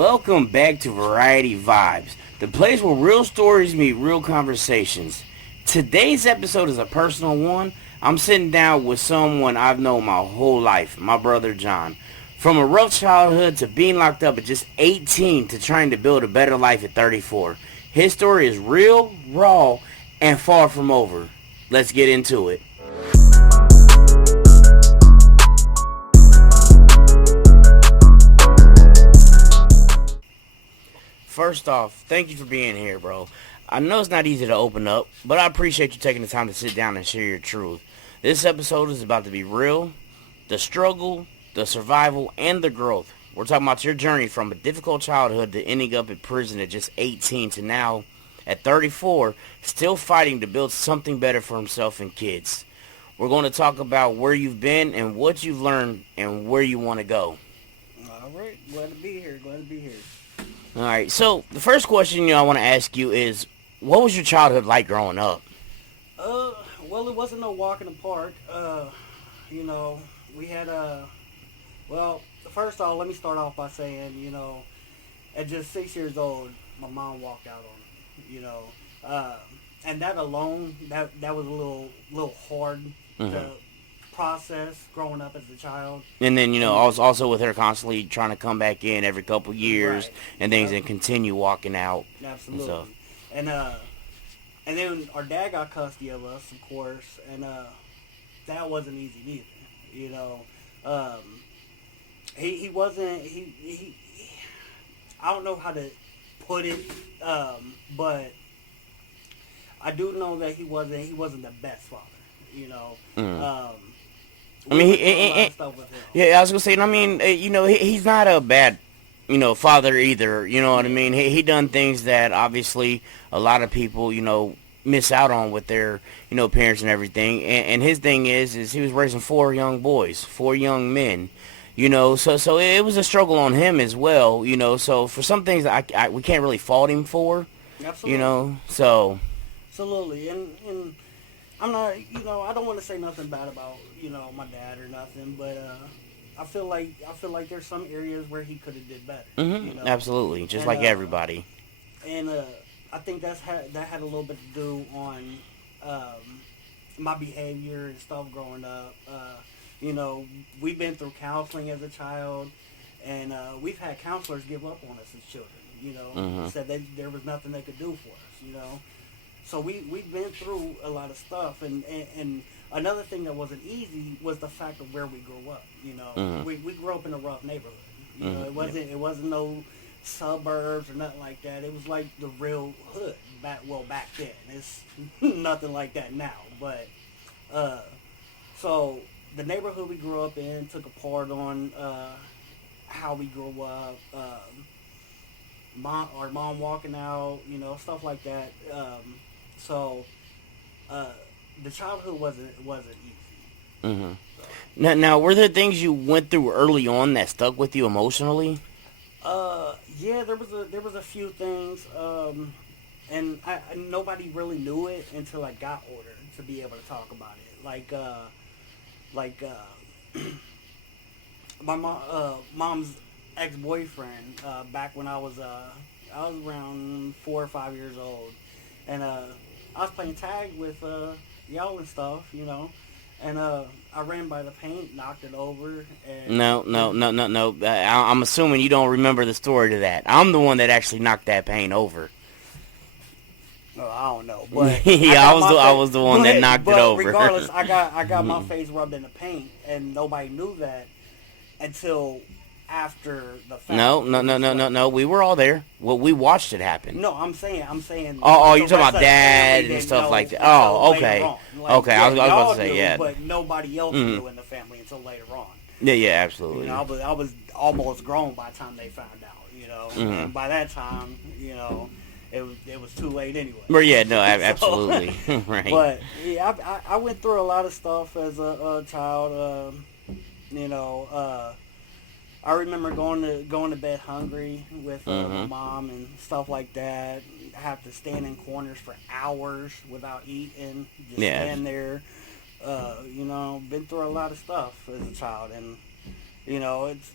Welcome back to Variety Vibes, the place where real stories meet real conversations. Today's episode is a personal one. I'm sitting down with someone I've known my whole life, my brother John. From a rough childhood to being locked up at just 18 to trying to build a better life at 34. His story is real, raw, and far from over. Let's get into it. First off, thank you for being here, bro. I know it's not easy to open up, but I appreciate you taking the time to sit down and share your truth. This episode is about to be real, the struggle, the survival, and the growth. We're talking about your journey from a difficult childhood to ending up in prison at just 18 to now, at 34, still fighting to build something better for himself and kids. We're going to talk about where you've been and what you've learned and where you want to go. All right, glad to be here. All right, so the first question I want to ask you is, what was your childhood like growing up? Well, it wasn't no walk in the park. You know, we had well, first off, let me start off by saying, at just 6 years old, my mom walked out on me. And that alone, that was a little hard to process growing up as a child. And then, also with her constantly trying to come back in every couple years Right. and things and continue walking out. Absolutely. And stuff. And then our dad got custody of us, of course, and that wasn't easy either. He wasn't he I don't know how to put it, but I do know that he wasn't the best father. I mean, we went through a lot of stuff with him. yeah, I was gonna say. I mean, he's not a bad, father either. You know what I mean? He done things that obviously a lot of people, miss out on with their, parents and everything. And his thing is he was raising four young boys, four young men. So it was a struggle on him as well. So for some things we can't really fault him for. Absolutely. So. Absolutely, and I'm not, I don't want to say nothing bad about, my dad or nothing, but I feel like there's some areas where he could have did better. Absolutely, just And, like everybody. And I think that had a little bit to do on my behavior and stuff growing up. We've been through counseling as a child, and we've had counselors give up on us as children. Said there was nothing they could do for us. So we've been through a lot of stuff, and another thing that wasn't easy was the fact of where we grew up. We grew up in a rough neighborhood. It wasn't no suburbs or nothing like that. It was like the real hood back then. It's nothing like that now. But so the neighborhood we grew up in took a part on how we grew up. Our mom walking out, stuff like that. So the childhood wasn't easy. So. Now, were there things you went through early on that stuck with you emotionally? Yeah, there was a few things, and nobody really knew it until I got older to be able to talk about it. Like my mom's ex-boyfriend, back when I was around 4 or 5 years old, and I was playing tag with y'all and stuff, and I ran by the paint, knocked it over. And No. I'm assuming you don't remember the story to that. I'm the one that actually knocked that paint over. I don't know, but yeah, I was the one that knocked it over. Regardless, I got my face rubbed in the paint, and nobody knew that until after the fact. No. We were all there. Well, we watched it happen. No, I'm saying. Oh, you're talking about dad and stuff like that. Oh, okay. Okay, I was about to say, yeah. But nobody else knew in the family until later on. Yeah, absolutely. I was almost grown by the time they found out. And by that time, it was too late anyway. But yeah, no, absolutely. Right. But yeah, I went through a lot of stuff as a child. I remember going to bed hungry with my mom and stuff like that. I have to stand in corners for hours without eating. Just stand there. Been through a lot of stuff as a child, and You know, it's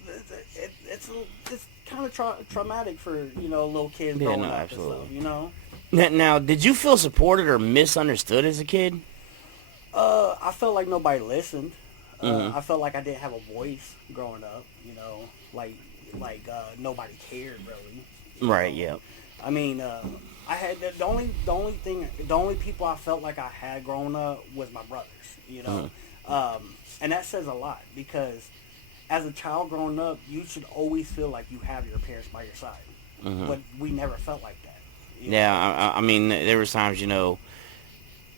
kind of traumatic for little kids Yeah, growing no, up and stuff. absolutely. You know, Now, did you feel supported or misunderstood as a kid? I felt like nobody listened. Hmm. I felt like I didn't have a voice growing up. Like nobody cared really. You Right. know, Yeah. I mean, I had the only people I felt like I had growing up was my brothers. You know, Hmm. and that says a lot because as a child growing up, you should always feel like you have your parents by your side, Hmm. but we never felt like that. You Yeah. know, I mean, there was times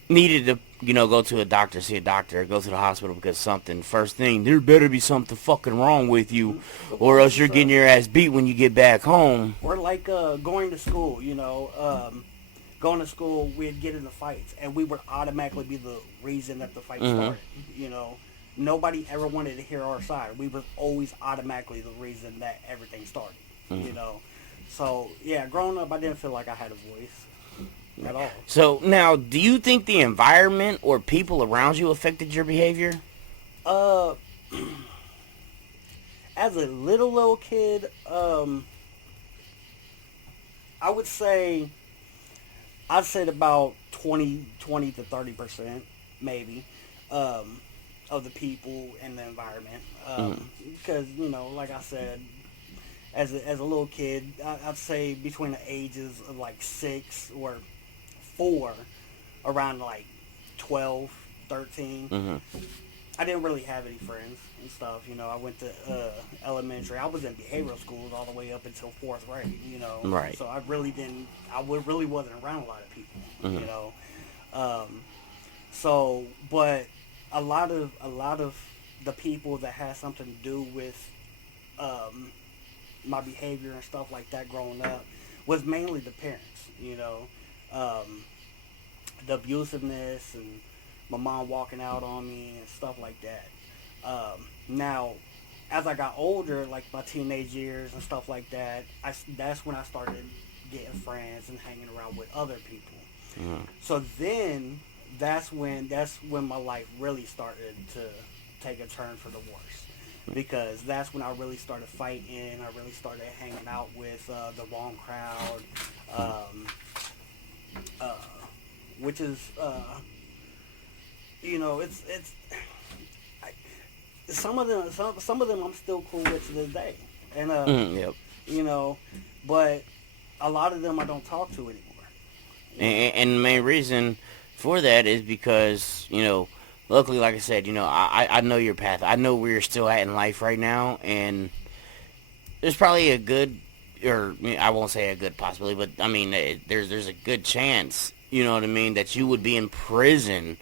needed to go to a doctor, see a doctor, go to the hospital because something. First thing, there better be something fucking wrong with you, of or course else and you're getting stuff. your ass beat when you get back home. Or like going to school. Going to school, we'd get into fights, and we would automatically be the reason that the fight Hmm. started. Nobody ever wanted to hear our side. We were always automatically the reason that everything started. Hmm. You know, so yeah, growing up, I didn't feel like I had a voice at all. So now, do you think the environment or people around you affected your behavior? Uh, as a little kid, I would say I'd say about 20 to 30% maybe of the people and the environment. Hmm. Because like I said, as a little kid, I'd say between the ages of like 6 or 4, around like 12, 13. Hmm. I didn't really have any friends and stuff. I went to elementary. I was in behavioral schools all the way up until fourth grade. Right. So I really didn't. Really wasn't around a lot of people. Hmm. Um, so, but a lot of the people that had something to do with um, my behavior and stuff like that growing up was mainly the parents. Um, the abusiveness and my mom walking out on me and stuff like that. Now, as I got older, like my teenage years and stuff like that, that's when I started getting friends and hanging around with other people. Hmm. So then that's when my life really started to take a turn for the worse. Because that's when I really started fighting. I really started hanging out with the wrong crowd, um, uh, which is it's I, some of them I'm still cool with to this day, and Hmm. Yep. you know, but a lot of them I don't talk to anymore. You know, And the main reason for that is because luckily, like I said, I know your path. I know where you're still at in life right now, and there's probably a good, or I won't say a good possibility, but I mean, there's a good chance, you know what I mean, that you would be in prison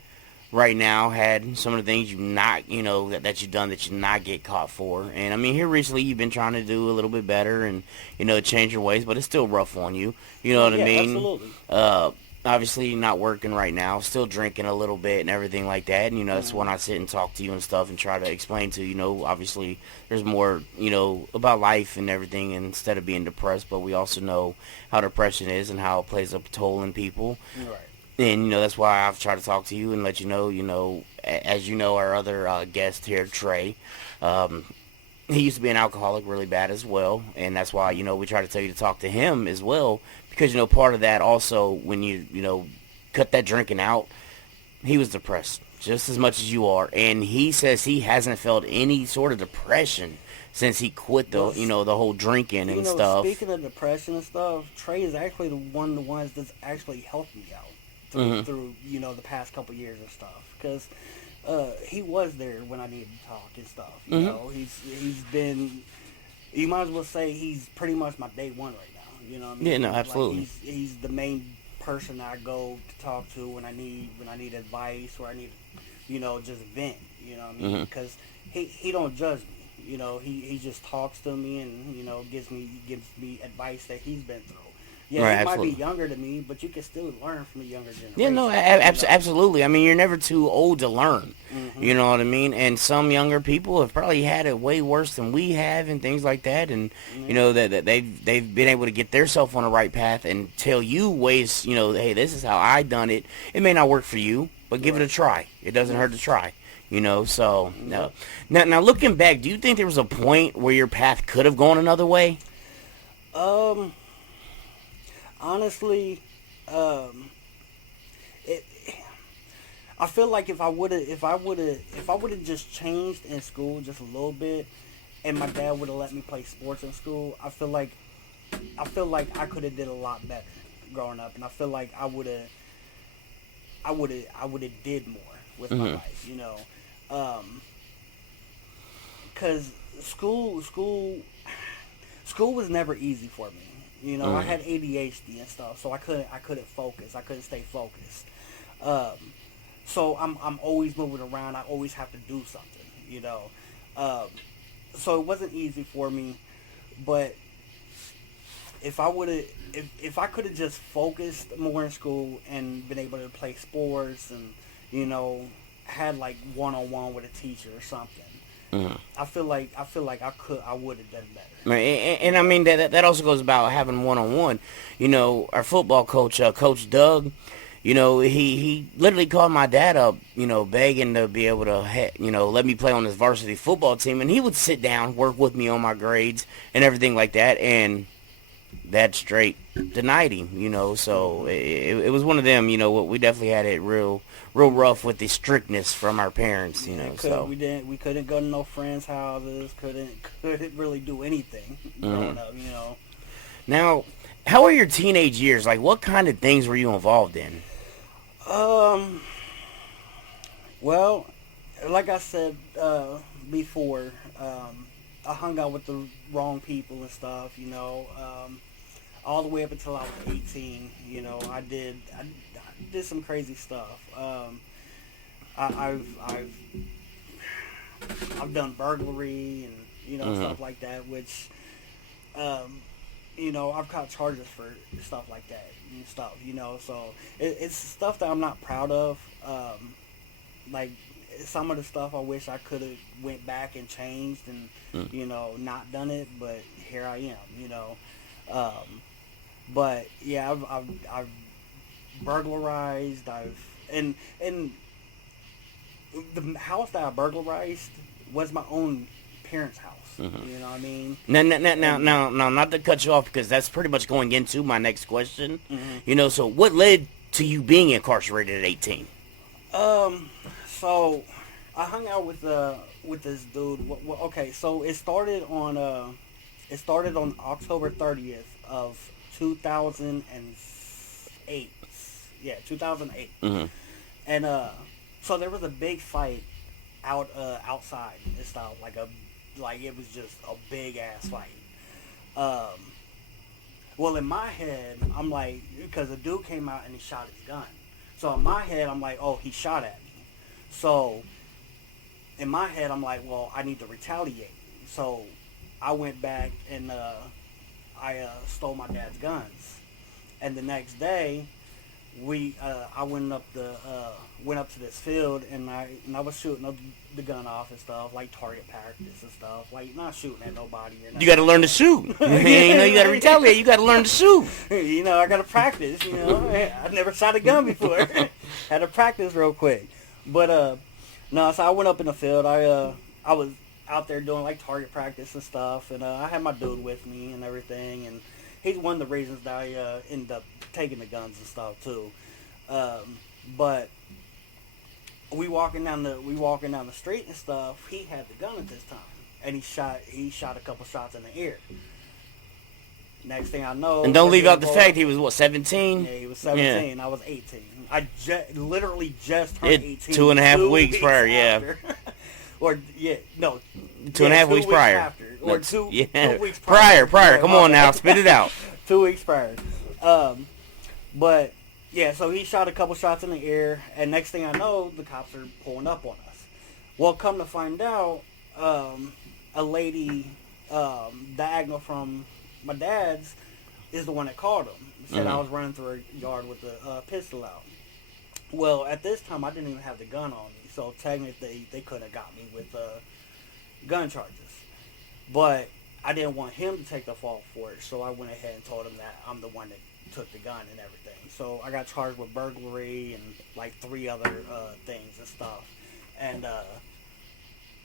right now had some of the things you not, that you've done that you not get caught for. And I mean, here recently you've been trying to do a little bit better and change your ways, but it's still rough on you. You know oh what I yeah, mean? absolutely. Uh, Obviously you're not working right now, still drinking a little bit and everything like that. And that's when Hmm. I sit and talk to you and stuff and try to explain to obviously there's more about life and everything instead of being depressed. But we also know how depression is and how it plays a toll in people. Right. And that's why I've tried to talk to you and let you know. As you know, our other guest here, Trey, um, he used to be an alcoholic really bad as well, and that's why we try to tell you to talk to him as well because part of that also when you cut that drinking out, he was depressed just as much as you are, and he says he hasn't felt any sort of depression since he quit the Well, the whole drinking and stuff. speaking of depression and stuff, Trey is actually the ones that's actually helped me out through Hmm. through the past couple years and stuff. Because he was there when I needed to talk and stuff. Hmm. He's been. You might as well say he's pretty much my day one right now. You know what I Yeah, mean? no, Like absolutely. he's the main person I go to talk to when I need advice or I need just vent. You know what I mean? Hmm. Because he don't judge me. He just talks to me and gives me advice that he's been through. Yeah, Right, he might be absolutely. younger than me, but you can still learn from the younger Yeah, no, generation. absolutely. I mean, you're never too old to learn. Hmm. You know what I mean? And some younger people have probably had it way worse than we have, and things like that. And Yeah. that they've been able to get themselves on the right path and tell you ways. Hey, this is how I done it. It may not work for you, but give it a Right. try. It doesn't Yeah. hurt to try. You know, so Yep. now looking back, do you think there was a point where your path could have gone another way? Um, honestly, um, it. I feel like if I would have just changed in school just a little bit, and my dad would have let me play sports in school, I feel like I could have did a lot better growing up, and I feel like I would have did more with my Hmm. life, you know, um, because school school school was never easy for me. You know, I Hmm. had ADHD and stuff, so I couldn't focus. I couldn't stay focused. Um, so I'm always moving around. I always have to do something. You know, um, so it wasn't easy for me. But if I would have, if I could have just focused more in school and been able to play sports and you know had like one on one with a teacher or something, Hmm. I feel like I would have done better. And, and You I know. mean that also goes about having one on one. You know, our football coach, Coach Doug. You know, he literally called my dad up. You know, begging to be able to let me play on his varsity football team, and he would sit down, work with me on my grades and everything like that, and that straight denied him. You know, so Hmm. it was one of them. You know, we definitely had it real rough with the strictness from our parents. You Yeah, know, so. we couldn't go to no friends' houses. Couldn't really do anything Mhm. growing up. You know. Now, how were your teenage years? Like, what kind of things were you involved in? Um. Well, like I said before, I hung out with the wrong people and stuff. You know. All the way up until I was 18. You know, I did some crazy stuff. I've done burglary and you know Hmm. stuff like that, which um, you know I've caught charges for stuff like that and stuff. You know, so it's stuff that I'm not proud of. Like some of the stuff I wish I could have went back and changed and you know not done it, but here I am. You know, um, but yeah, I've burglarized. And the house that I burglarized was my own parents' house. Hmm. You know what I mean? And Now, not to cut you off because that's pretty much going into my next question. mhm. You know, so what led to you being incarcerated at 18? um, so I hung out with this dude. Okay, so it started on October 30th of 2008. Yeah, 2008. Hmm. And so there was a big fight outside and stuff, like it was just a big ass fight. Um, well, in my head, I'm like, because the dude came out and he shot his gun. So in my head, I'm like, oh, he shot at me. So in my head, I'm like, well, I need to retaliate. So I went back and I stole my dad's guns. And the next day, I went up to this field and I was shooting the gun off and stuff like target practice and stuff like not shooting at nobody or You got to nothing learn to like shoot. You know, you got to that. retaliate. You got to learn to shoot. You know, I got to practice. You know, I never shot a gun before. Had to practice real quick. But no, so I went up in the field. I was out there doing like target practice and stuff, and I had my dude with me and everything, and he's one of the reasons that I ended up taking the guns and stuff too. But we walking down the street and stuff. He had the gun at this time, and he shot a couple shots in the air. Next thing I know, And don't we're leave getting out the rolled fact up. he was, what, 17? Yeah, he was Yeah. 17. I was 18. Literally just turned It 18. 2.5 weeks prior, yeah. after. Or yeah, no, Two and a half 2 weeks prior. after, No, or two yeah. 2 weeks Prior. Yeah, Come my on now. bad. Spit it out. 2 weeks prior. Um, but yeah, so he shot a couple shots in the air, and next thing I know, the cops are pulling up on us. Well, come to find out, a lady diagonal from my dad's is the one that called him. Said I Hmm. was running through a yard with a pistol out. Well, at this time, I didn't even have the gun on me, so technically they could have got me with gun charges. But I didn't want him to take the fall for it, so I went ahead and told him that I'm the one that took the gun and everything. So I got charged with burglary and like three other things and stuff. and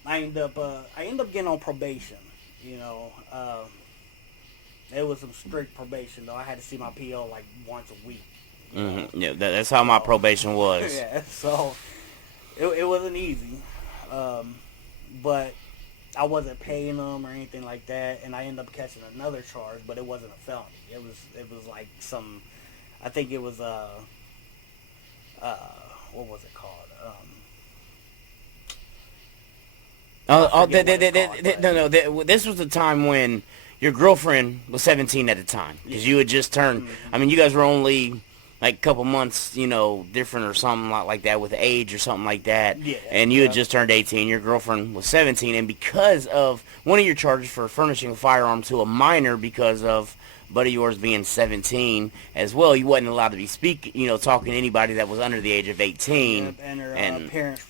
I ended up getting on probation. You know, it was some strict probation though. I had to see my PO like once a week. You know? Yeah, that's how my probation was. Yeah, so it wasn't easy, but I wasn't paying them or anything like that, and I ended up catching another charge, but it wasn't a felony. It was like some, I think it was what was it called? No. This was the time when your girlfriend was 17 at the time, because you had just turned. I mean, you guys were only like a couple months, different or something like that with age or something like that. Yeah. And you had just turned 18. Your girlfriend was 17, and because of one of your charges for furnishing a firearm to a minor, because of buddy of yours being 17 as well, you wasn't allowed to be talking to anybody that was under the age of 18. And her parents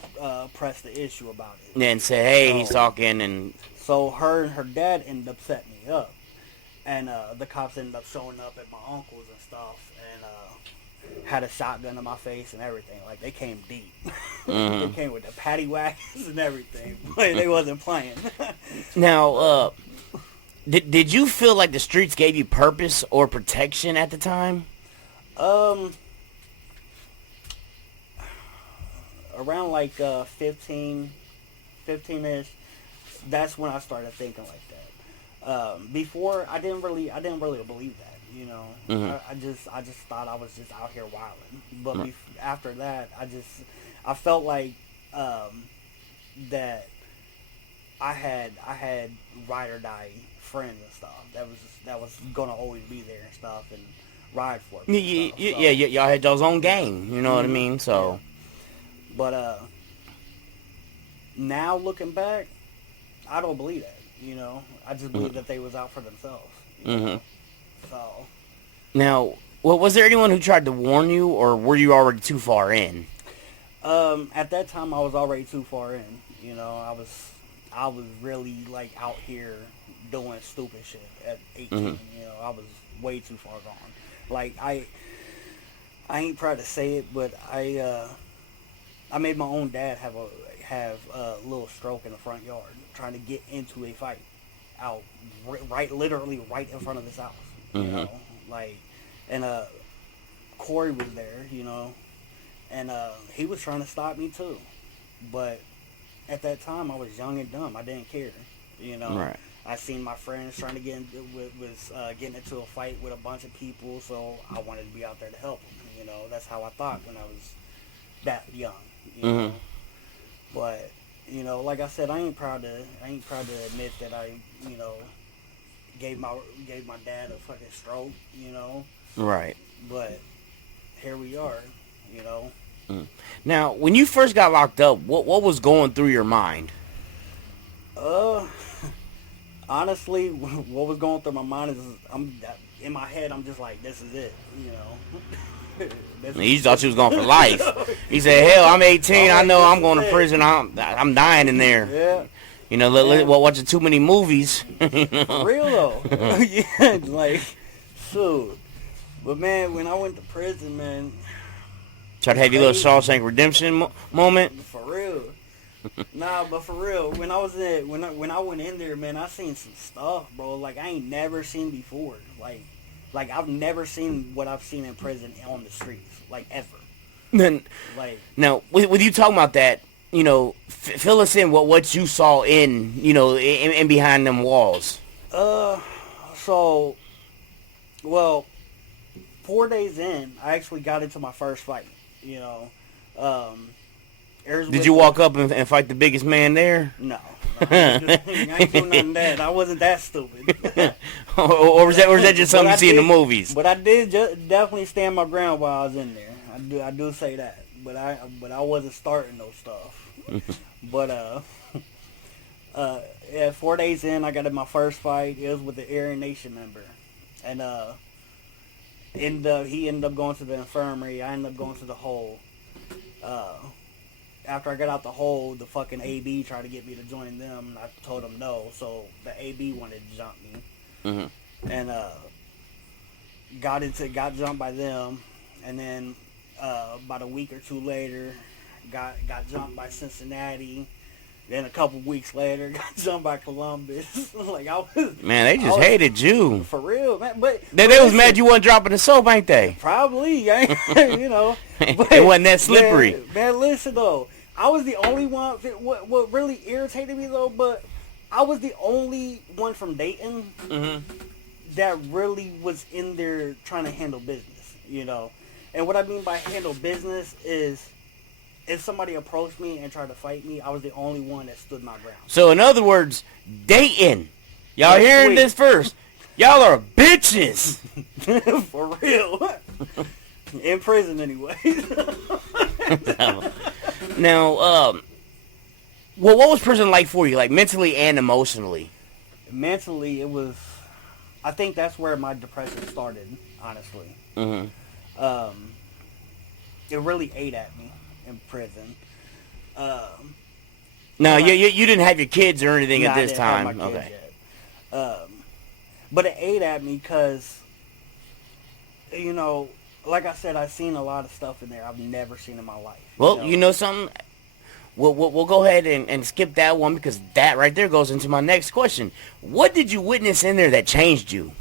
pressed the issue about it. And said, hey, he's talking, and so her and her dad ended up setting me up, and the cops ended up showing up at my uncle's and stuff, and had a shotgun in my face and everything. Like, they came deep. They came with the paddy whackers and everything, but they wasn't playing. Now, did you feel like the streets gave you purpose or protection at the time? Around like 15-ish, that's when I started thinking like that. Before, I didn't really believe that. I just thought I was just out here wilding. But after that, I felt like that I had ride or die friends and stuff that was gonna always be there and stuff and ride for me. Y'all had y'all's own gang. You know what I mean? So, yeah. But now looking back, I don't believe that. I just believe that they was out for themselves. So. Now, was there anyone who tried to warn you, or were you already too far in? At that time, I was already too far in. I was really like out here doing stupid shit at 18. I was way too far gone. Like I ain't proud to say it, but I made my own dad have a little stroke in the front yard trying to get into a fight out literally right in front of his house. And Corey was there, and he was trying to stop me too, but at that time I was young and dumb. I didn't care, Right. I seen my friends trying to getting into a fight with a bunch of people, so I wanted to be out there to help them. That's how I thought when I was that young. But like I said, I ain't proud to admit that I gave my dad a fucking stroke. Right. But here we are. Now, when you first got locked up, what was going through your mind? Honestly, what was going through my mind is in my head. I'm just like, this is it. He thought you was going for life. He said, hell, I'm 18. I know I'm going to prison. I'm dying in there. Yeah. Watching too many movies. For real, though. Yeah, like, shoot. But, man, when I went to prison, man. Try to have your little Shawshank Redemption moment. For real. Nah, but for real, when I went in there, man, I seen some stuff, bro. Like, I ain't never seen before. Like I've never seen what I've seen in prison on the streets, like, ever. Then, now, with you talking about that, fill us in what you saw in behind them walls. So, well, 4 days in, I actually got into my first fight. Did you walk up and fight the biggest man there? No. I ain't doing nothing that. I wasn't that stupid. or was that just something you see in the movies? But I did definitely stand my ground while I was in there. I do say that. But I wasn't starting no stuff. But yeah, 4 days in, I got in my first fight. It was with the Aryan Nation member, and he ended up going to the infirmary. I ended up going to the hole. After I got out the hole, the fucking AB tried to get me to join them, and I told him no. So the AB wanted to jump me, and got jumped by them, and then about a week or two later, got jumped by Cincinnati. Then a couple weeks later, got jumped by Columbus. Like I was, Man, they just hated you. for real, man. But They was mad you wasn't dropping the soap, ain't they? Probably, you know. But, It wasn't that slippery. Man, listen though, I was the only one. What really irritated me though, but I was the only one from Dayton that really was in there trying to handle business, you know. And what I mean by handle business is, if somebody approached me and tried to fight me, I was the only one that stood my ground. So in other words, Dayton, y'all hearing this first? Y'all are bitches. For real. In prison, anyway. Now, well, what was prison like for you, like mentally and emotionally? Mentally, it was. I think that's where my depression started. Honestly, it really ate at me in prison. No, you didn't have your kids or anything at this time. I didn't have my Okay. kids yet. But it ate at me because, you know, like I said, I've seen a lot of stuff in there I've never seen in my life. Well, you know something? We'll go ahead and skip that one because that right there goes into my next question. What did you witness in there that changed you?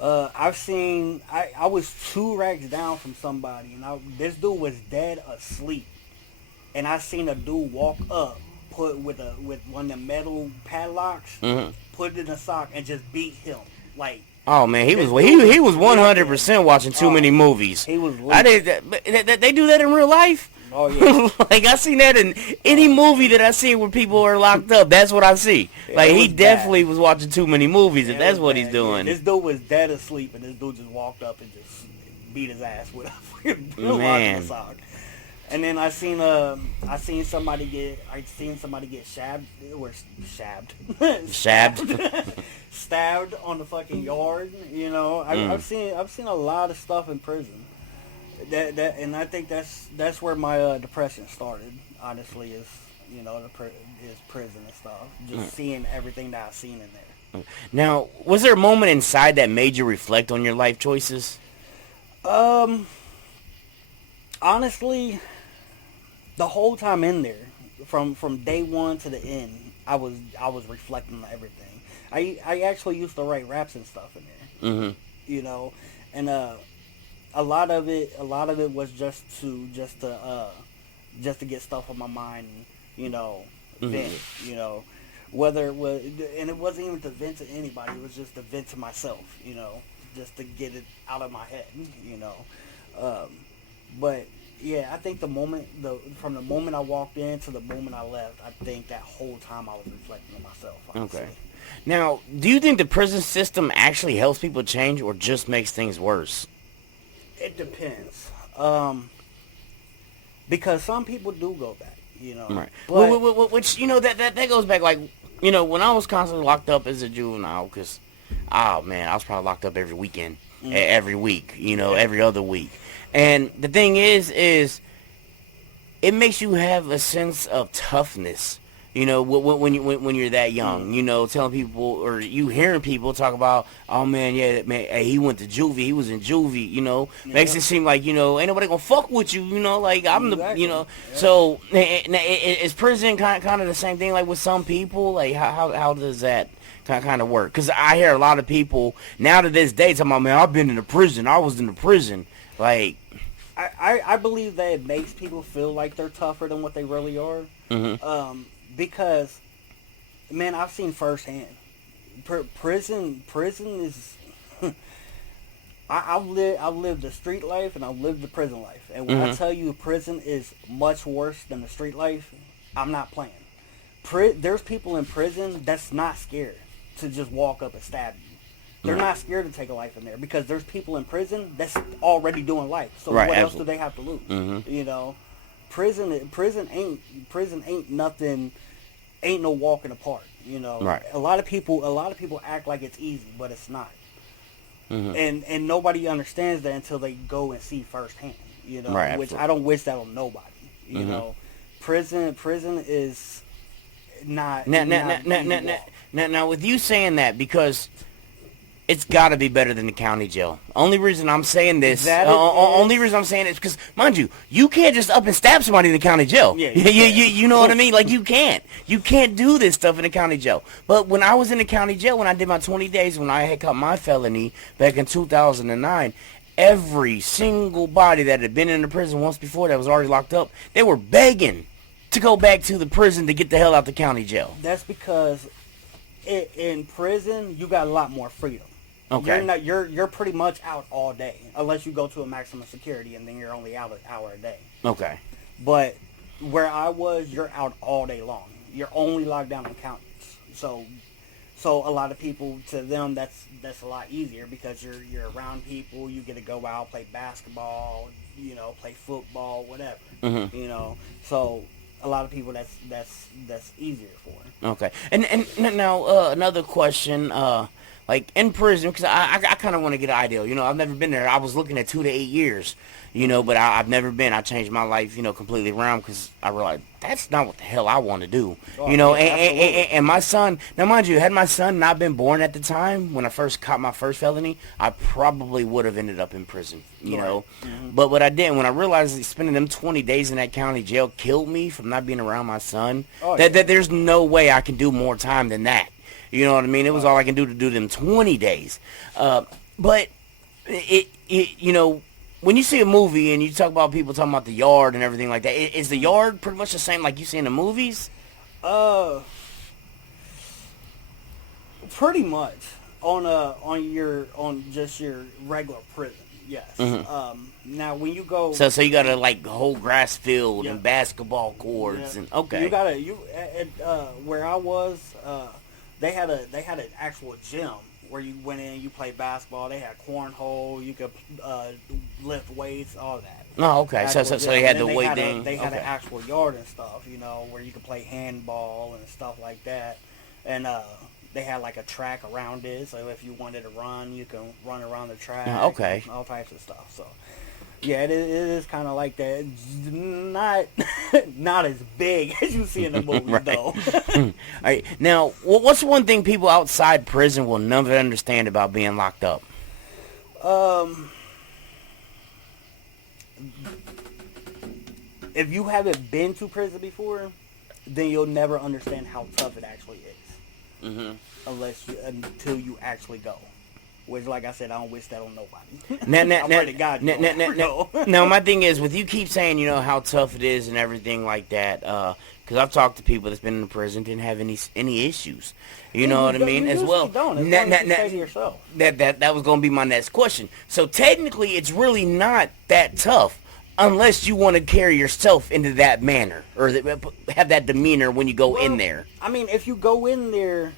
I've seen. I was 2 racks down from somebody, and this dude was dead asleep, and I seen a dude walk up, put with one of the metal padlocks, put it in a sock, and just beat him like. Oh man, he was 100% watching too many movies. He was. I did. They do that in real life. Oh yeah. Like I seen that in any movie that I see where people are locked up. That's what I see. Like he definitely was watching too many movies, if that's what he's doing. Yeah, this dude was dead asleep, and this dude just walked up and just beat his ass with a sock. And then I seen somebody get stabbed on the fucking yard. You know, I've seen a lot of stuff in prison. And I think that's where my depression started. Honestly, is prison and stuff. Just seeing everything that I've seen in there. Now, was there a moment inside that made you reflect on your life choices? Honestly, the whole time in there, from day one to the end, I was reflecting on everything. I actually used to write raps and stuff in there. You know, and a lot of it was just to get stuff on my mind, and, you know, vent, you know, whether it was, and it wasn't even to vent to anybody, it was just to vent to myself, you know, just to get it out of my head, you know. But yeah, I think from the moment I walked in to the moment I left, I think that whole time I was reflecting on myself. Honestly. Okay. Now, do you think the prison system actually helps people change or just makes things worse? It depends. Because some people do go back, you know. Right. Which, you know, that goes back, like, you know, when I was constantly locked up as a juvenile, because, oh, man, I was probably locked up every weekend, every week, you know, every other week. And the thing is it makes you have a sense of toughness. You know, when you're that young, you know, telling people or you hearing people talk about, oh man, yeah, man, hey, he went to juvie, he was in juvie, you know, makes it seem like, you know, ain't nobody gonna fuck with you, you know, like I'm the, you know, so is prison kind of the same thing, like with some people, like how does that kind of work? Because I hear a lot of people now to this day talking about, man, I've been in a prison, I was in a prison, like. I believe that it makes people feel like they're tougher than what they really are. Because, man, I've seen firsthand. Prison is. I've lived the street life and I've lived the prison life. And when I tell you prison is much worse than the street life, I'm not playing. There's people in prison that's not scared to just walk up and stab you. They're not scared to take a life in there because there's people in prison that's already doing life. So what else do they have to lose? You know, prison ain't nothing. Ain't no walk in the park, you know. Right. A lot of people act like it's easy, but it's not. And nobody understands that until they go and see firsthand, you know. Right, which I don't wish that on nobody, you know. Prison is not. Now, with you saying that, because it's got to be better than the county jail. Only reason I'm saying this, only reason I'm saying it is because, mind you, you can't just up and stab somebody in the county jail. Yeah, you know what I mean? Like, you can't do this stuff in the county jail. But when I was in the county jail, when I did my 20 days, when I had caught my felony back in 2009, every single body that had been in the prison once before that was already locked up, they were begging to go back to the prison to get the hell out the county jail. That's because in prison you got a lot more freedom. Okay. You're pretty much out all day unless you go to a maximum security, and then you're only out an hour a day. Okay. But where I was, you're out all day long. You're only locked down on counties. So a lot of people, to them, that's a lot easier because you're around people. You get to go out, play basketball, play football, whatever. Mm-hmm. So a lot of people that's easier for. Okay. And now another question. Like, in prison, because I kind of want to get an idea. I've never been there. I was looking at 2 to 8 years, but I've never been. I changed my life, completely around because I realized that's not what the hell I want to do. And my son, now mind you, had my son not been born at the time when I first caught my first felony, I probably would have ended up in prison, know. Mm-hmm. But what I didn't, when I realized that spending them 20 days in that county jail killed me from not being around my son, that there's no way I can do more time than that. You know what I mean? It was all I can do to do them 20 days. But, when you see a movie and you talk about people talking about the yard and everything like that, is the yard pretty much the same like you see in the movies? Pretty much. On just your regular prison, yes. Mm-hmm. Now, when you go... So you got a, like, whole grass field and basketball courts and... Okay. Where I was... They had an actual gym where you went in, you played basketball. They had cornhole, you could lift weights, all that. Oh, okay. So they had the weight thing. They had an actual yard and stuff, where you could play handball and stuff like that. And they had like a track around it, so if you wanted to run, you can run around the track. Okay. All types of stuff. So. Yeah, it is kind of like that. It's not as big as you see in the movies, right. though. All right. Now, what's one thing people outside prison will never understand about being locked up? If you haven't been to prison before, then you'll never understand how tough it actually is. Mm-hmm. Until you actually go. Which, like I said, I don't wish that on nobody. Now, my thing is, with you keep saying, how tough it is and everything like that, because I've talked to people that's been in the prison, didn't have any issues. You know what I mean? As well. That was going to be my next question. So, technically, it's really not that tough unless you want to carry yourself into that manner or have that demeanor when you go in there. I mean, if you go in there...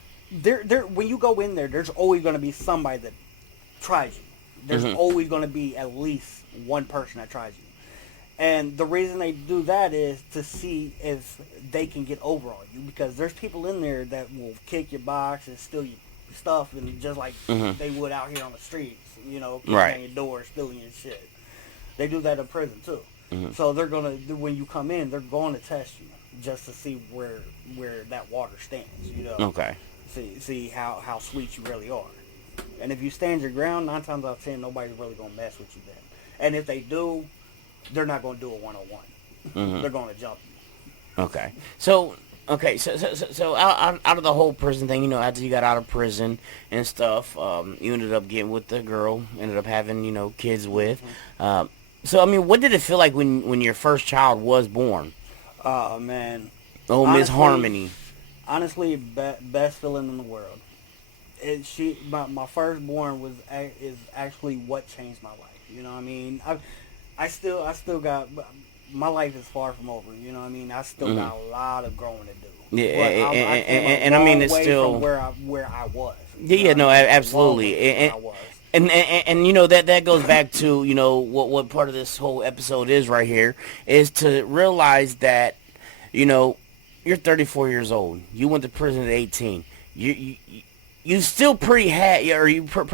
when you go in there, there's always going to be somebody that tries you. There's always going to be at least one person that tries you. And the reason they do that is to see if they can get over on you. Because there's people in there that will kick your box and steal your stuff, and just like they would out here on the streets, kicking on your door, stealing your shit. They do that in prison too. So they're going to, when you come in, they're going to test you just to see where that water stands, Okay. See how sweet you really are. And if you stand your ground, 9 times out of 10, nobody's really going to mess with you then. And if they do, they're not going to do a one-on-one. They're going to jump you. Okay. So out of the whole prison thing, after you got out of prison and stuff, you ended up getting with the girl, ended up having, kids with. So, I mean, what did it feel like when your first child was born? Oh, man. Oh, Miss Harmony. Honestly, best feeling in the world. My firstborn is actually what changed my life. You know what I mean? I still got, my life is far from over. You know what I mean? I still got a lot of growing to do. Yeah, and I mean, it's still from where I was. Yeah, no, absolutely. And that goes back to what part of this whole episode is right here is to realize that you're 34 years old. You went to prison at 18. You still pretty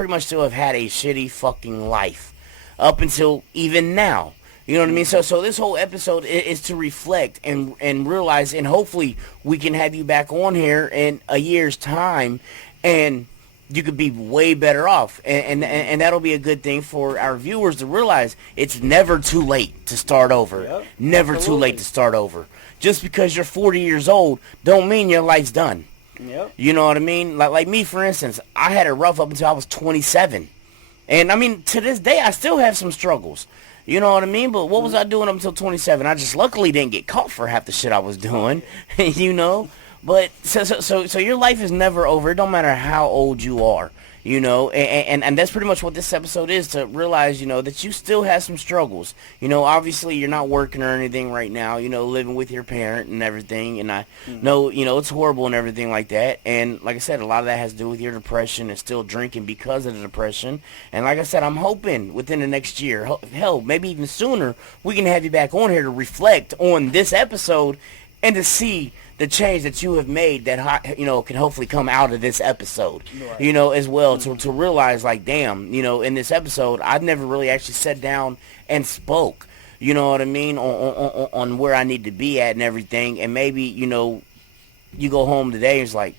much still have had a shitty fucking life up until even now. You know what I mean? So this whole episode is to reflect and realize, and hopefully we can have you back on here in a year's time and you could be way better off, and that'll be a good thing for our viewers to realize it's never too late to start over. Yep, never absolutely. too late to start over. Just because you're 40 years old don't mean your life's done. Yep. You know what I mean? Like me, for instance, I had it rough up until I was 27. And, I mean, to this day, I still have some struggles. You know what I mean? But what was I doing up until 27? I just luckily didn't get caught for half the shit I was doing, you know? But, so your life is never over. It don't matter how old you are, you know? And that's pretty much what this episode is, to realize, you know, that you still have some struggles. You know, obviously, you're not working or anything right now, you know, living with your parent and everything. And I know, you know, it's horrible and everything like that. And like I said, a lot of that has to do with your depression and still drinking because of the depression. And like I said, I'm hoping within the next year, hell, maybe even sooner, we can have you back on here to reflect on this episode and to see the change that you have made that, you know, can hopefully come out of this episode, Right. you know, as well, to realize, like, damn, you know, in this episode, I've never really actually sat down and spoke, you know what I mean, on where I need to be at and everything. And maybe, you know, you go home today and it's like,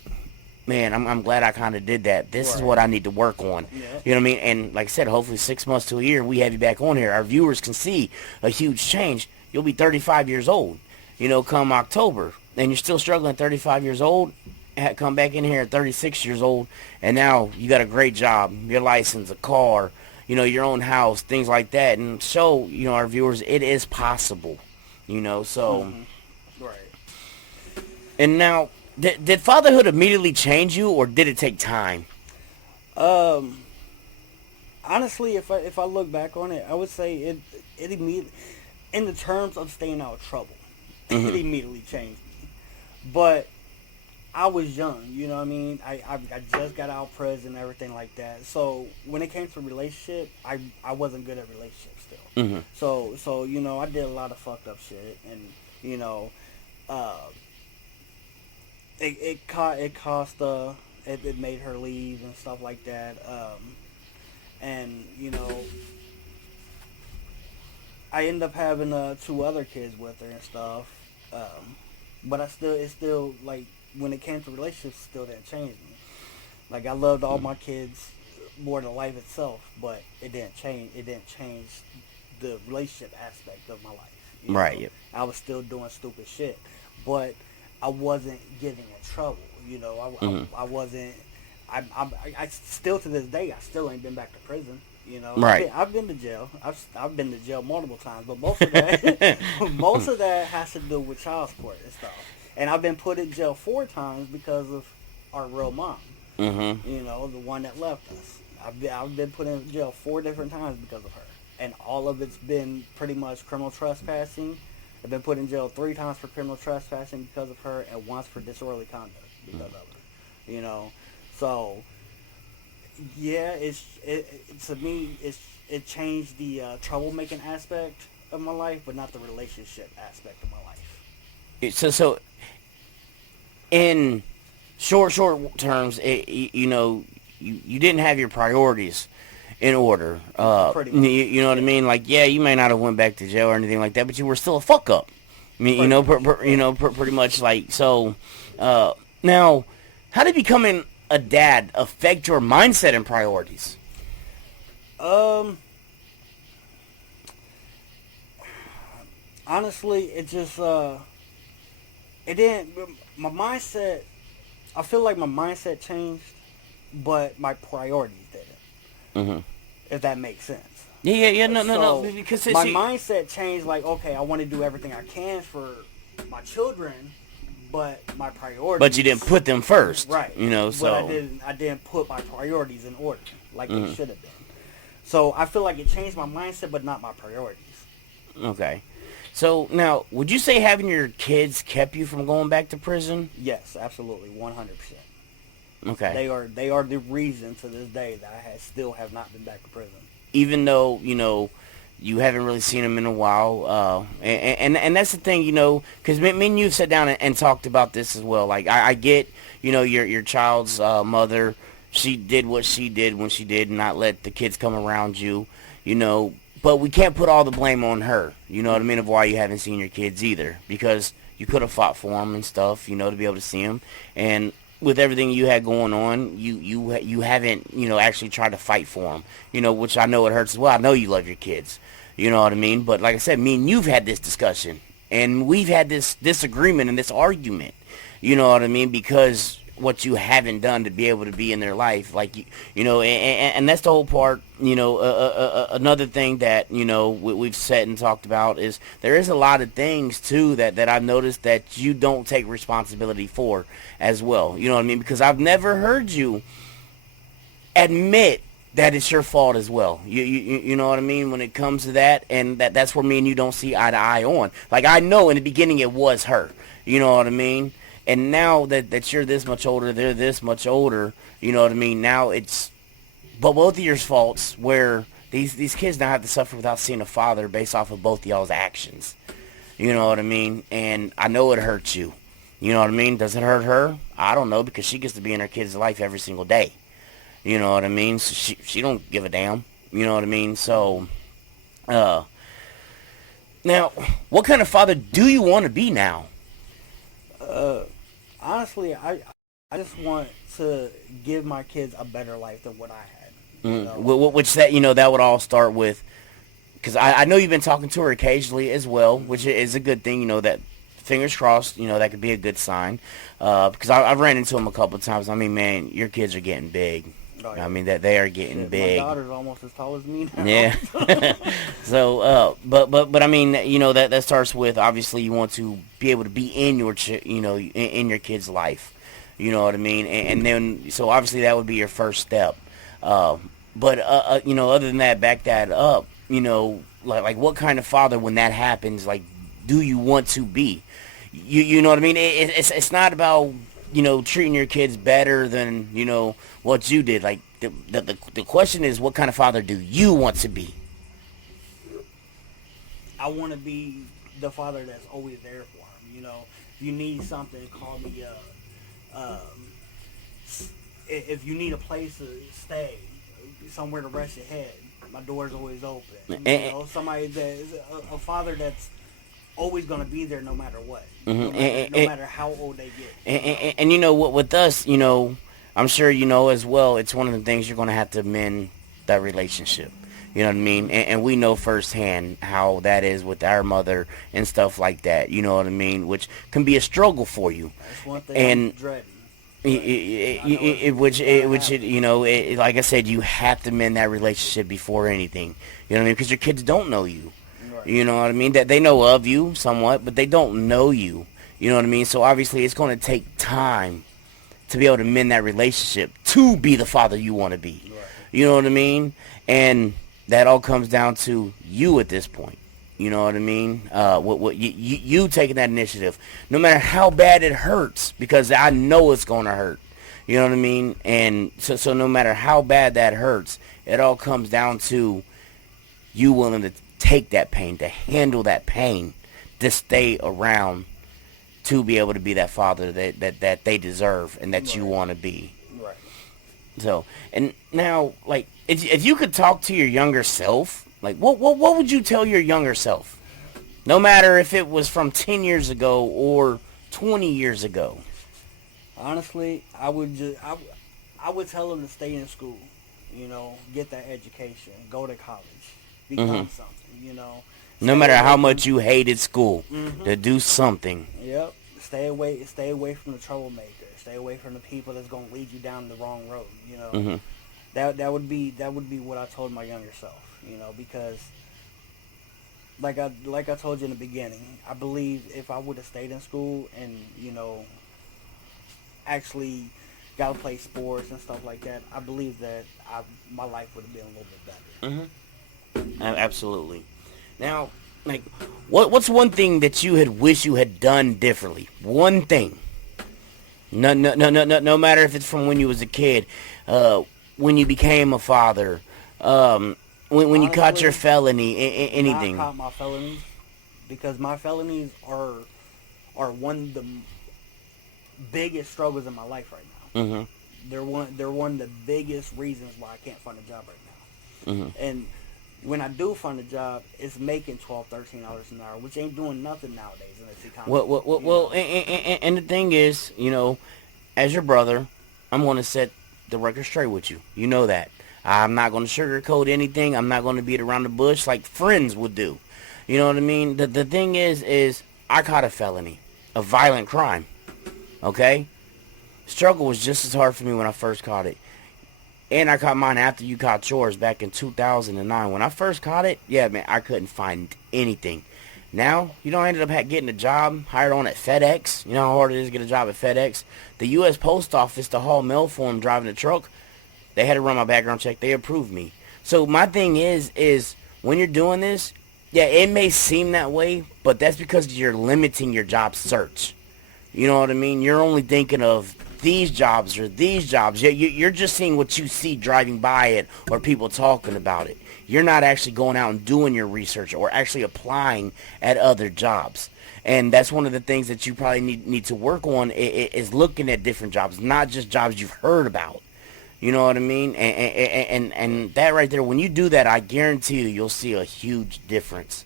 man, I'm glad I kind of did that. This is Right. what I need to work on. Yeah. You know what I mean? And like I said, hopefully 6 months to a year, we have you back on here. Our viewers can see a huge change. You'll be 35 years old, you know, come October. And you're still struggling at 35 years old, come back in here at 36 years old, and now you got a great job, your license, a car, you know, your own house, things like that. And show, you know, our viewers, it is possible, you know, so. Right. And now, did fatherhood immediately change you, or did it take time? Honestly, if I look back on it, I would say it immediately, in the terms of staying out of trouble, it immediately changed me. But I was young, you know what I mean? I just got out of prison and everything like that. So when it came to relationship, I wasn't good at relationships still. So you know, I did a lot of fucked up shit, and you know, it made her leave and stuff like that. And you know, I ended up having 2 other kids with her and stuff. But it's still like, when it came to relationships, still didn't change me. Like, I loved all my kids more than life itself, but it didn't change. It didn't change the relationship aspect of my life. You know? Right. Yep. I was still doing stupid shit, but I wasn't getting in trouble. You know, I wasn't. I still, to this day, I still ain't been back to prison. You know, Right. I've been to jail. I've been to jail multiple times, but most of that most of that has to do with child support and stuff. And I've been put in jail 4 times because of our real mom. Mm-hmm. You know, the one that left us. I've been put in jail 4 different times because of her, and all of it's been pretty much criminal trespassing. I've been put in jail 3 times for criminal trespassing because of her, and once for disorderly conduct because of her. You know, so. Yeah, to me, it changed the troublemaking aspect of my life, but not the relationship aspect of my life. So in short terms, you know, you didn't have your priorities in order. Pretty much. You know what I mean? Like, yeah, you may not have went back to jail or anything like that, but you were still a fuck up. I mean, you know, pretty much like so. Now, how did becoming a dad affect your mindset and priorities? Honestly, it just it didn't. My mindset. I feel like my mindset changed, but my priorities didn't. Mm-hmm. If that makes sense. Yeah. No. So, Because my mindset changed. Like, okay, I want to do everything I can for my children, but my priorities. But you didn't put them first, right? You know, so But I didn't put my priorities in order like they should have been. So I feel like it changed my mindset, but not my priorities. Okay. So now, would you say having your kids kept you from going back to prison? Yes, absolutely, 100%. Okay. They are the reason to this day that I still have not been back to prison. Even though, you know, you haven't really seen them in a while, and that's the thing, you know, because me and you have sat down and talked about this as well. Like, I get, you know, your child's mother, she did what she did when she did, and not let the kids come around you, you know, but we can't put all the blame on her, you know what I mean, of why you haven't seen your kids either, because you could have fought for them and stuff, you know, to be able to see them, and with everything you had going on, you haven't, actually tried to fight for them, which I know it hurts as well. I know you love your kids, you know what I mean? But like I said, me and you've had this discussion, and we've had this disagreement and this argument, you know what I mean? Because what you haven't done to be able to be in their life, like and that's the whole part. Another thing that we've said and talked about is there is a lot of things too that I've noticed that you don't take responsibility for as well. You know what I mean? Because I've never heard you admit that it's your fault as well. You know what I mean when it comes to that, and that's where me and you don't see eye to eye on. Like, I know in the beginning it was her. You know what I mean? And now that you're this much older, they're this much older, you know what I mean? Now it's both of your faults where these kids now have to suffer without seeing a father based off of both of y'all's actions. You know what I mean? And I know it hurts you. You know what I mean? Does it hurt her? I don't know, because she gets to be in her kid's life every single day. You know what I mean? So she don't give a damn. You know what I mean? So, now, what kind of father do you want to be now? Honestly, I just want to give my kids a better life than what I had. Which that would all start with, because I know you've been talking to her occasionally as well, which is a good thing. That fingers crossed. That could be a good sign. Because I've ran into them a couple of times. I mean, man, your kids are getting big. Oh, yeah. I mean that they are getting big. My daughter's almost as tall as me now. Yeah. So, but I mean, that starts with, obviously you want to be able to be in your in your kid's life. You know what I mean? And then, so obviously that would be your first step. But other than that, back that up. Like what kind of father, when that happens, like, do you want to be? You know what I mean? It's not about treating your kids better than what you did. Like, the question is, what kind of father do you want to be? I want to be the father that's always there for him. If you need something, call me up. If you need a place to stay, somewhere to rest your head, my door's always open. Somebody that is a father that's always going to be there no matter what. Mm-hmm. No matter how old they get. And what with us, I'm sure as well, it's one of the things you're going to have to mend that relationship. You know what I mean? And we know firsthand how that is with our mother and stuff like that. You know what I mean? Which can be a struggle for you. That's one thing I'm dreading. Like I said, you have to mend that relationship before anything. You know what I mean? Because your kids don't know you. Right. You know what I mean? That they know of you somewhat, but they don't know you. You know what I mean? So obviously, it's going to take time to be able to mend that relationship to be the father you want to be. Right. You know what I mean? And that all comes down to you at this point. You know what I mean? You taking that initiative, no matter how bad it hurts, because I know it's going to hurt. You know what I mean? And so no matter how bad that hurts, it all comes down to you willing to take that pain, to handle that pain, to stay around, to be able to be that father that they deserve and that you want to be. Right. So, and now, like, if you could talk to your younger self, like, what would you tell your younger self? No matter if it was from 10 years ago or 20 years ago. Honestly, I would tell them to stay in school, get that education, go to college, become something, No matter how much you hated school, to do something. Yep. Stay away from the troublemakers. Stay away from the people that's going to lead you down the wrong road, That would be what I told my younger self, because like I told you in the beginning, I believe if I would have stayed in school and, actually got to play sports and stuff like that, I believe that my life would have been a little bit better. Absolutely. Now, like, what's one thing that you had wished you had done differently? One thing. No matter if it's from when you was a kid, when you became a father, when honestly, you caught your felony, anything. I caught my felonies because my felonies are one of the biggest struggles in my life right now. Mm-hmm. They're one of the biggest reasons why I can't find a job right now. Mm-hmm. And when I do find a job, it's making $12, $13 an hour, which ain't doing nothing nowadays in this economy. Well, and the thing is, as your brother, I'm going to set the record straight with you. You know that. I'm not going to sugarcoat anything. I'm not going to beat around the bush like friends would do. You know what I mean? The thing is I caught a felony, a violent crime. Okay? Struggle was just as hard for me when I first caught it. And I caught mine after you caught yours back in 2009. When I first caught it, yeah, man, I couldn't find anything. Now, I ended up getting a job, hired on at FedEx. You know how hard it is to get a job at FedEx? The U.S. Post Office to haul mail for them driving a truck, they had to run my background check. They approved me. So my thing is when you're doing this, yeah, it may seem that way, but that's because you're limiting your job search. You know what I mean? You're only thinking of these jobs or these jobs. You're just seeing what you see driving by it or people talking about it. You're not actually going out and doing your research or actually applying at other jobs. And that's one of the things that you probably need to work on is looking at different jobs, not just jobs you've heard about. You know what I mean? And that right there, when you do that, I guarantee you'll see a huge difference.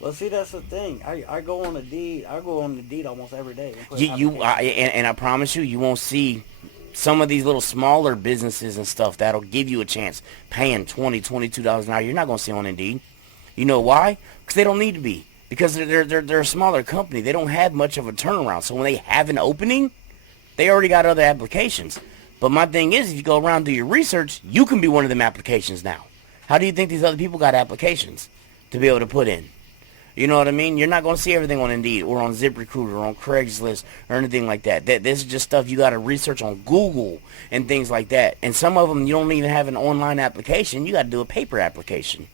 Well, see, that's the thing. I go on Indeed. I go on Indeed almost every day. And I promise you won't see some of these little smaller businesses and stuff that'll give you a chance paying $20, $22 an hour. You're not going to see on Indeed. You know why? Because they don't need to be. Because they're a smaller company. They don't have much of a turnaround. So when they have an opening, they already got other applications. But my thing is, if you go around and do your research, you can be one of them applications now. How do you think these other people got applications to be able to put in? You know what I mean? You're not going to see everything on Indeed or on ZipRecruiter or on Craigslist or anything like that. This is just stuff you got to research on Google and things like that. And some of them, you don't even have an online application. You got to do a paper application.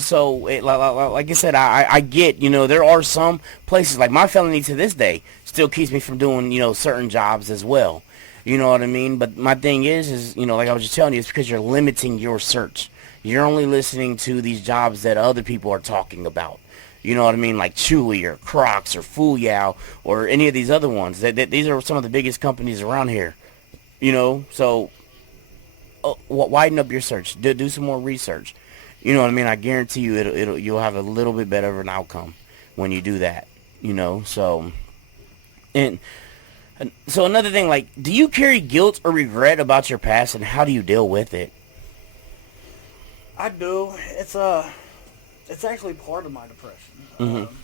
So like I said, I get, there are some places, like my felony to this day still keeps me from doing, certain jobs as well. You know what I mean? But my thing is, like I was just telling you, it's because you're limiting your search. You're only listening to these jobs that other people are talking about. You know what I mean? Like Chewy or Crocs or Fuyao or any of these other ones. These are some of the biggest companies around here. So widen up your search. Do some more research. You know what I mean? I guarantee you you'll have a little bit better of an outcome when you do that. So so another thing, like, do you carry guilt or regret about your past, and how do you deal with it? I do. It's actually part of my depression. Mm-hmm.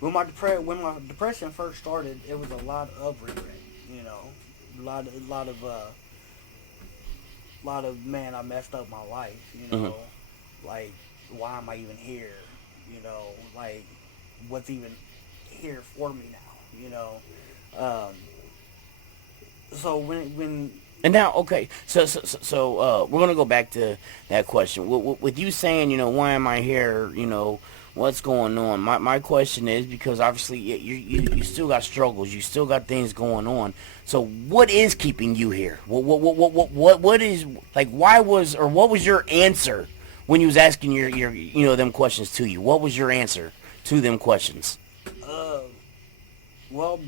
When my depression first started, it was a lot of regret. A lot of man, I messed up my life. Mm-hmm. Like, why am I even here? Like, what's even here for me now? So when and now, okay, so we're gonna go back to that question. With you saying, why am I here? What's going on? My question is, because obviously you still got struggles, you still got things going on. So what is keeping you here? What is, like, what was your answer when you was asking your them questions to you? What was your answer to them questions? Well,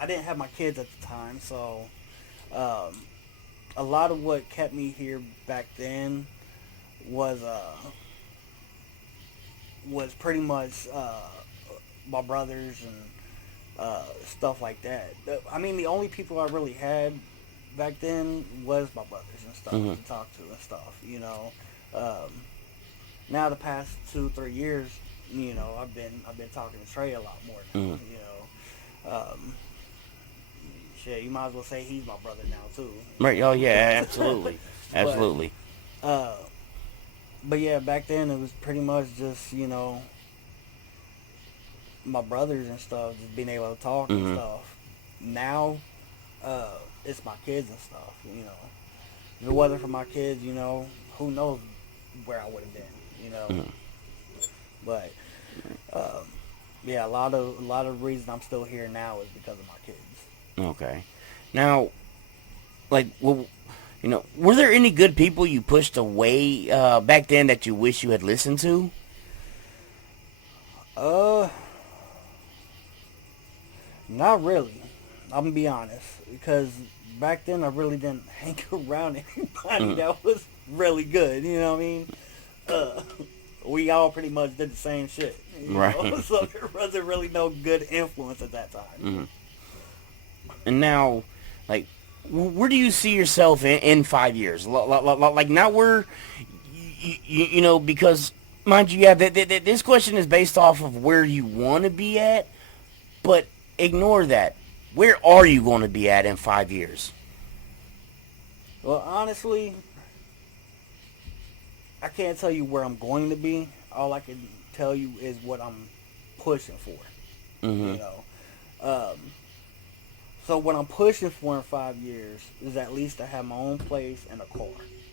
I didn't have my kids at the time, so a lot of what kept me here back then was pretty much my brothers and stuff like that. I mean, the only people I really had back then was my brothers and stuff Mm-hmm. to talk to and stuff. Now the past 2-3 years, I've been talking to Trey a lot more now. Mm-hmm. Shit, you might as well say he's my brother now too. Right? Oh yeah, absolutely, absolutely. But yeah, back then it was pretty much just my brothers and stuff, just being able to talk Mm-hmm. and stuff. Now, it's my kids and stuff. If it wasn't for my kids, who knows where I would have been. Mm-hmm. But yeah, a lot of reason I'm still here now is because of my kids. Okay. Now, like, were there any good people you pushed away back then that you wish you had listened to? Not really. I'm gonna be honest, because back then I really didn't hang around anybody that was really good. You know what I mean? We all pretty much did the same shit. Right. So there wasn't really no good influence at that time. Mm-hmm. And now, like, where do you see yourself in 5 years? Like, now we're, you know, because, mind you, yeah, this question is based off of where you want to be at, but ignore that. Where are you going to be at in 5 years? Well, honestly, I can't tell you where I'm going to be. All I can tell you is what I'm pushing for. Mm-hmm. You know, so what I'm pushing for in 5 years is at least to have my own place and a car.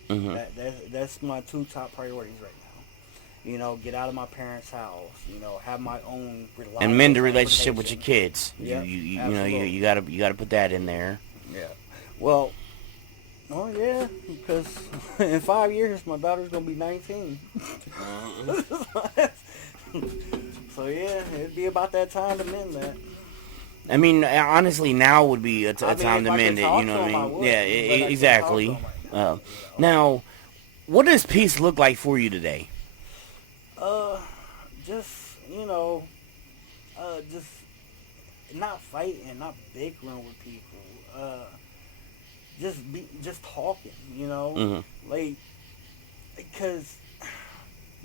Mm-hmm. That's my two top priorities right now. You know, get out of my parents' house. You know, have my own reliable And mend the relationship with transportation. your kids. Yep, You know, absolutely. you gotta put that in there. Yeah. Well, oh yeah, because in 5 years my daughter's gonna be 19. So yeah, it'd be about that time to mend that. I mean, honestly, now would be a I mean, time if to I mend could it. talk You know to what I him, I mean? would, Yeah, but I can't talk to exactly. him right now, Now, what does peace look like for you today? Just you know, just not fighting, not bickering with people. Just talking. You know, Mm-hmm. like because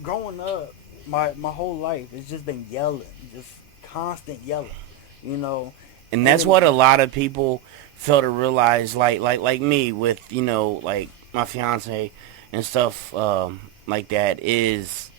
growing up, my whole life it's just been yelling, just constant yelling. You know, And that's and what a lot of people fail to realize, like me with, you know, like my fiance and stuff like that, is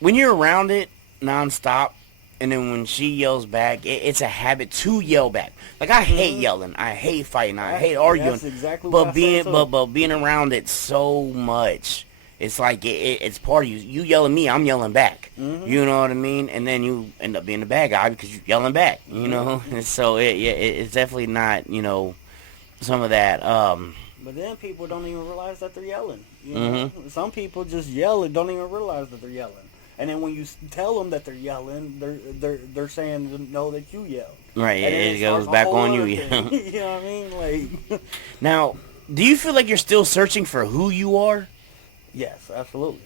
when you're around it nonstop, and then when she yells back, it's a habit to yell back. Like, I hate yelling, I hate fighting, I hate arguing, That's exactly what I but say, too. but being around it so much, it's like it's part of you. You yell at me, I'm yelling back. Mhm. You know what I mean? And then you end up being the bad guy because you're yelling back. You know, and so it's definitely not, you know, some of that. But then people don't even realize that they're yelling. You know, some people just yell and don't even realize that they're yelling. And then when you tell them that they're yelling, they're saying no that you yelled. Right, And then it starts goes a back whole on other you. thing. You know what I mean? Like, Now, do you feel like you're still searching for who you are? yes, absolutely.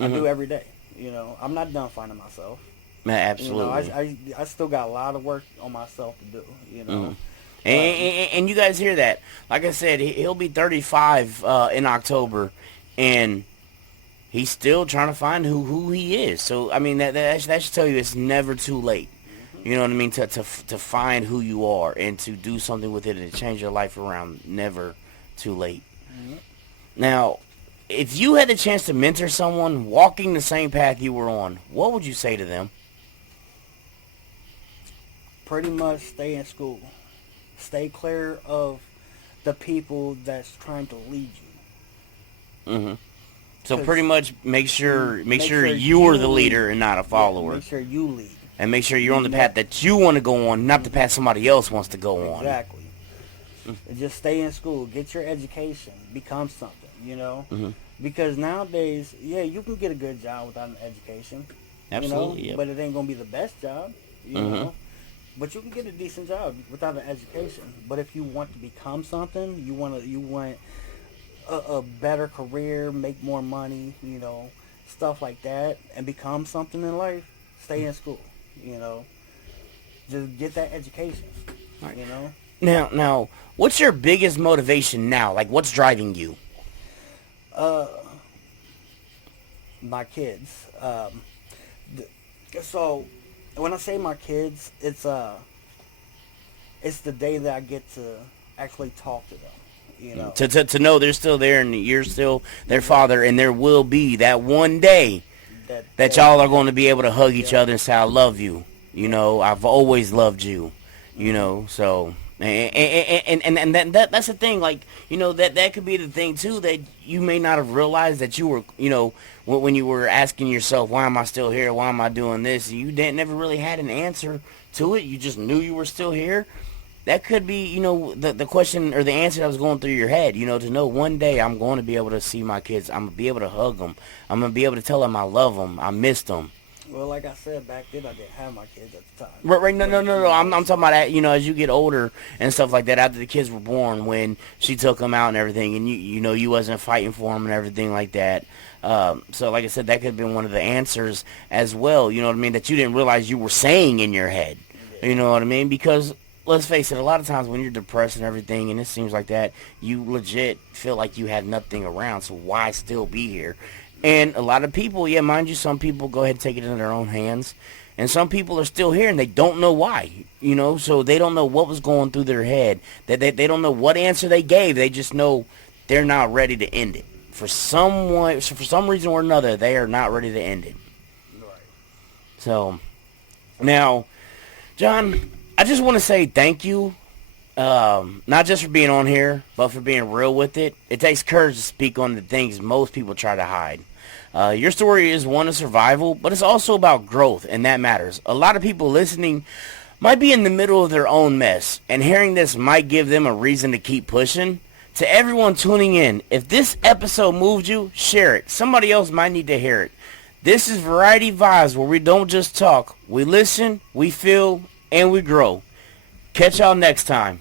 I do every day. You know, I'm not done finding myself. Absolutely. You know, I still got a lot of work on myself to do. You know. And you guys hear that? Like I said, he'll be 35 in October, and he's still trying to find who he is. So I mean, that should tell you it's never too late. You know what I mean? To find who you are and to do something with it and to change your life around. Never too late. Now, if you had the chance to mentor someone walking the same path you were on, what would you say to them? Pretty much stay in school. Stay clear of the people that's trying to lead you. Mm-hmm. So 'Cause pretty much make sure sure you're the you leader lead. and not a follower. Make sure you lead. And make sure you're on the path that you want to go on, not the path somebody else wants to go on. Exactly. Just stay in school. Get your education. Become something, you know? Because nowadays, yeah, you can get a good job without an education. Absolutely, You know? yep. But it ain't going to be the best job, you know? But you can get a decent job without an education. But if you want to become something, you want a better career, make more money, you know, stuff like that, and become something in life, stay in school, you know. Just get that education, Right. you know. Now, what's your biggest motivation now? Like, what's driving you? My kids. So when I say my kids, it's the day that I get to actually talk to them, you know. To know they're still there and you're still their father, and there will be that one day that y'all are going to be able to hug each other and say, I love you. You know, I've always loved you. You know, so... And that's the thing, like, you know, that could be the thing too, that you may not have realized that you were, you know, when you were asking yourself, why am I still here, why am I doing this, you never really had an answer to it, you just knew you were still here. That could be, you know, the question or the answer that was going through your head, you know, to know one day I'm going to be able to see my kids, I'm going to be able to hug them, I'm going to be able to tell them I love them, I missed them. Well, like I said, back then I didn't have my kids at the time. Right, no. I'm talking about that, you know, as you get older and stuff like that, after the kids were born, when she took them out and everything, and you know, you wasn't fighting for them and everything like that. So, like I said, that could have been one of the answers as well, you know what I mean, that you didn't realize you were saying in your head. You know what I mean? Because let's face it, a lot of times when you're depressed and everything, and it seems like that, you legit feel like you have nothing around, so why still be here? And a lot of people, yeah, mind you, some people go ahead and take it in their own hands, and some people are still here and they don't know why, so they don't know what was going through their head. They don't know what answer they gave. They just know they're not ready to end it. For some reason or another, they are not ready to end it. Right. So, now, John, I just want to say thank you, not just for being on here, but for being real with it. It takes courage to speak on the things most people try to hide. Your story is one of survival, but it's also about growth, and that matters. A lot of people listening might be in the middle of their own mess, and hearing this might give them a reason to keep pushing. To everyone tuning in, if this episode moved you, share it. Somebody else might need to hear it. This is Variety Vibes, where we don't just talk. We listen, we feel, and we grow. Catch y'all next time.